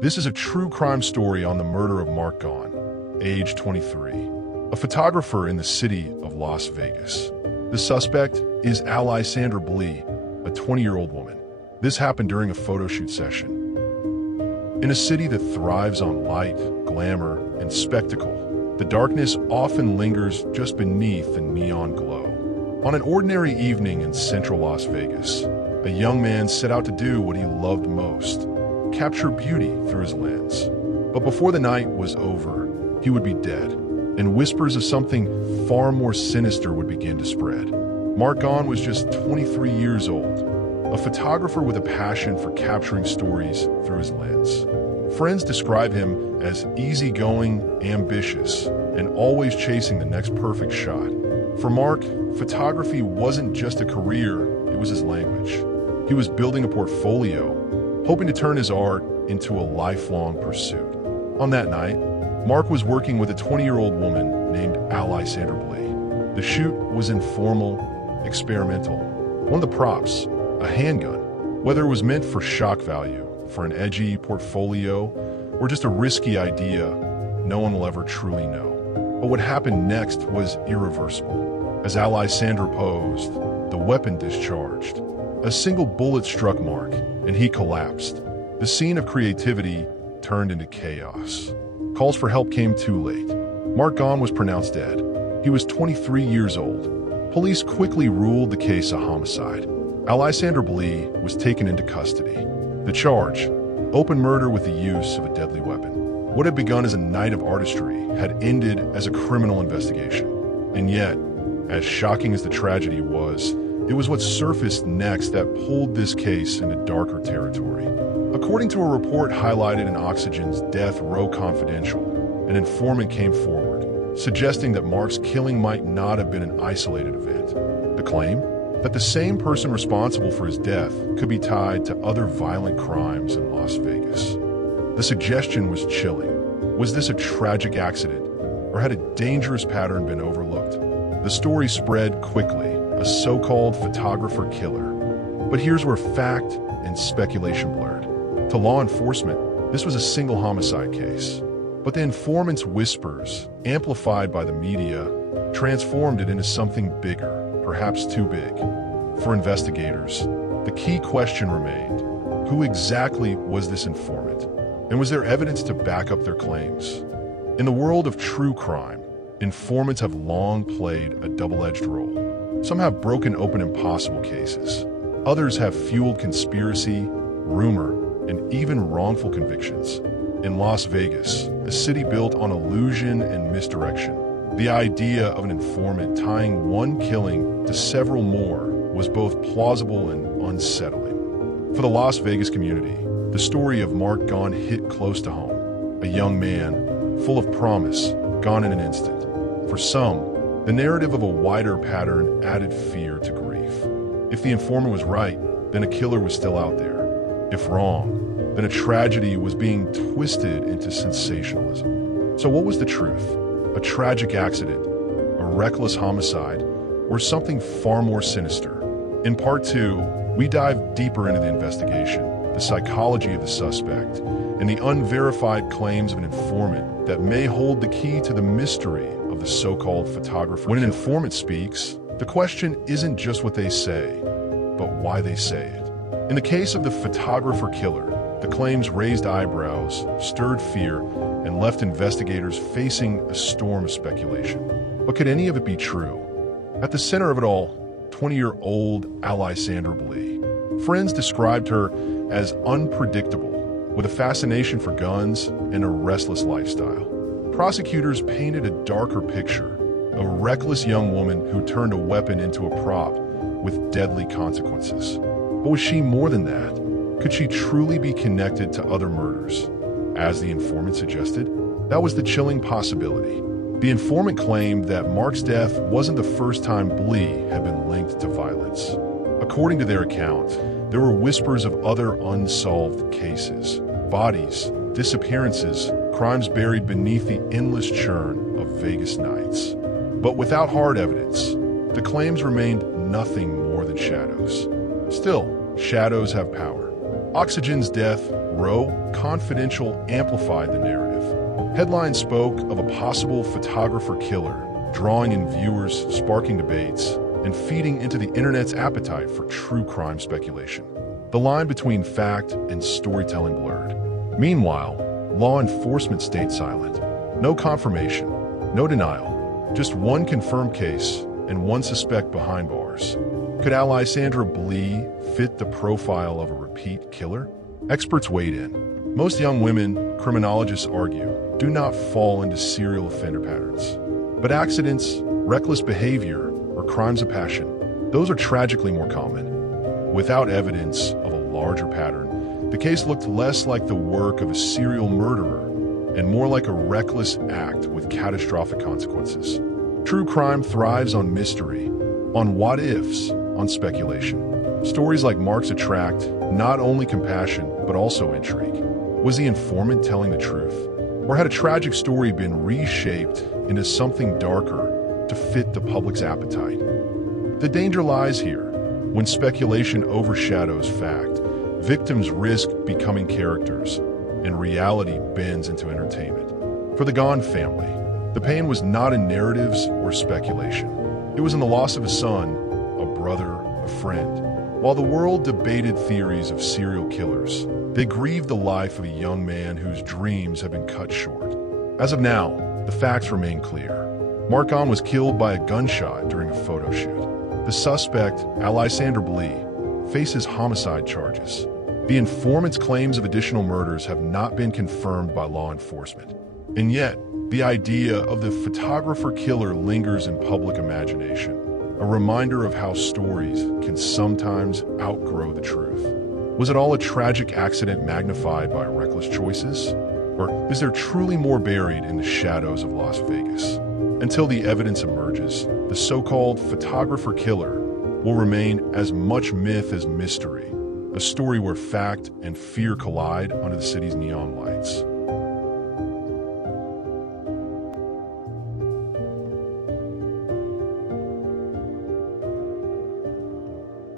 This is a true crime story on the murder of Mark Gahn, age 23, a photographer in the city of Las Vegas. The suspect is Alysandra Blee, a 20-year-old woman. This happened during a photoshoot session. In a city that thrives on light, glamour, and spectacle, the darkness often lingers just beneath the neon glow. On an ordinary evening in central Las Vegas, a young man set out to do what he loved most: capture beauty through his lens. But before the night was over, he would be dead, and whispers of something far more sinister would begin to spread. Mark Gahn was just 23 years old, a photographer with a passion for capturing stories through his lens. Friends describe him as easygoing, ambitious, and always chasing the next perfect shot. For Mark, photography wasn't just a career, it was his language. He was building a portfolio, hoping to turn his art into a lifelong pursuit. On that night, Mark was working with a 20-year-old woman named Alysandra Blee. The shoot was informal, experimental. One of the props, a handgun, whether it was meant for shock value, for an edgy portfolio, or just a risky idea, no one will ever truly know. But what happened next was irreversible. As Alysandra posed, the weapon discharged. A single bullet struck Mark, and he collapsed. The scene of creativity turned into chaos. Calls for help came too late. Mark Gahn was pronounced dead. He was 23 years old. Police quickly ruled the case a homicide. Alysandra Blee was taken into custody. The charge: open murder with the use of a deadly weapon. What had begun as a night of artistry had ended as a criminal investigation. And yet, as shocking as the tragedy was, it was what surfaced next that pulled this case into darker territory. According to a report highlighted in Oxygen's Death Row Confidential, an informant came forward, suggesting that Mark's killing might not have been an isolated event. The claim? That the same person responsible for his death could be tied to other violent crimes in Las Vegas. The suggestion was chilling. Was this a tragic accident, or had a dangerous pattern been overlooked? The story spread quickly, a so-called photographer killer. But here's where fact and speculation blurred. To law enforcement, this was a single homicide case. But the informant's whispers, amplified by the media, transformed it into something bigger, perhaps too big. For investigators, the key question remained: who exactly was this informant? And was there evidence to back up their claims? In the world of true crime, informants have long played a double-edged role. Some have broken open impossible cases. Others have fueled conspiracy, rumor, and even wrongful convictions. In Las Vegas, a city built on illusion and misdirection, the idea of an informant tying one killing to several more was both plausible and unsettling. For the Las Vegas community, the story of Mark Gahn hit close to home. A young man, full of promise, gone in an instant. For some, the narrative of a wider pattern added fear to grief. If the informant was right, then a killer was still out there. If wrong, then a tragedy was being twisted into sensationalism. So what was the truth? A tragic accident, a reckless homicide, or something far more sinister? In Part 2, we dive deeper into the investigation, the psychology of the suspect, and the unverified claims of an informant that may hold the key to the mystery of the so-called photographer. When an informant speaks, the question isn't just what they say, but why they say it. In the case of the photographer killer, the claims raised eyebrows, stirred fear, and left investigators facing a storm of speculation. But could any of it be true? At the center of it all, 20-year-old Alysandra Blee. Friends described her as unpredictable, with a fascination for guns and a restless lifestyle. Prosecutors painted a darker picture, a reckless young woman who turned a weapon into a prop with deadly consequences. But was she more than that? Could she truly be connected to other murders? As the informant suggested, that was the chilling possibility. The informant claimed that Mark's death wasn't the first time Blee had been linked to violence. According to their account, there were whispers of other unsolved cases, bodies, disappearances, crimes buried beneath the endless churn of Vegas nights. But without hard evidence, the claims remained nothing more than shadows. Still, shadows have power. Oxygen's death, Roe, confidential, amplified the narrative. Headlines spoke of a possible photographer killer, drawing in viewers, sparking debates, and feeding into the internet's appetite for true crime speculation. The line between fact and storytelling blurred. Meanwhile, law enforcement stayed silent. No confirmation, no denial, just one confirmed case and one suspect behind bars. Could Alessandra Blee fit the profile of a repeat killer? Experts weighed in. Most young women, criminologists argue, do not fall into serial offender patterns. But accidents, reckless behavior, or crimes of passion, those are tragically more common. Without evidence of a larger pattern, the case looked less like the work of a serial murderer and more like a reckless act with catastrophic consequences. True crime thrives on mystery, on what-ifs, on speculation. Stories like Mark's attract not only compassion, but also intrigue. Was the informant telling the truth? Or had a tragic story been reshaped into something darker to fit the public's appetite? The danger lies here. When speculation overshadows fact, victims risk becoming characters, and reality bends into entertainment. For the Gone family, the pain was not in narratives or speculation. It was in the loss of a son, a brother, a friend. While the world debated theories of serial killers, they grieved the life of a young man whose dreams had been cut short. As of now, the facts remain clear. Mark Gone was killed by a gunshot during a photo shoot. The suspect, Alessandra Blee, faces homicide charges. The informant's claims of additional murders have not been confirmed by law enforcement. And yet, the idea of the photographer killer lingers in public imagination, a reminder of how stories can sometimes outgrow the truth. Was it all a tragic accident magnified by reckless choices? Or is there truly more buried in the shadows of Las Vegas? Until the evidence emerges, the so-called photographer killer will remain as much myth as mystery, a story where fact and fear collide under the city's neon lights.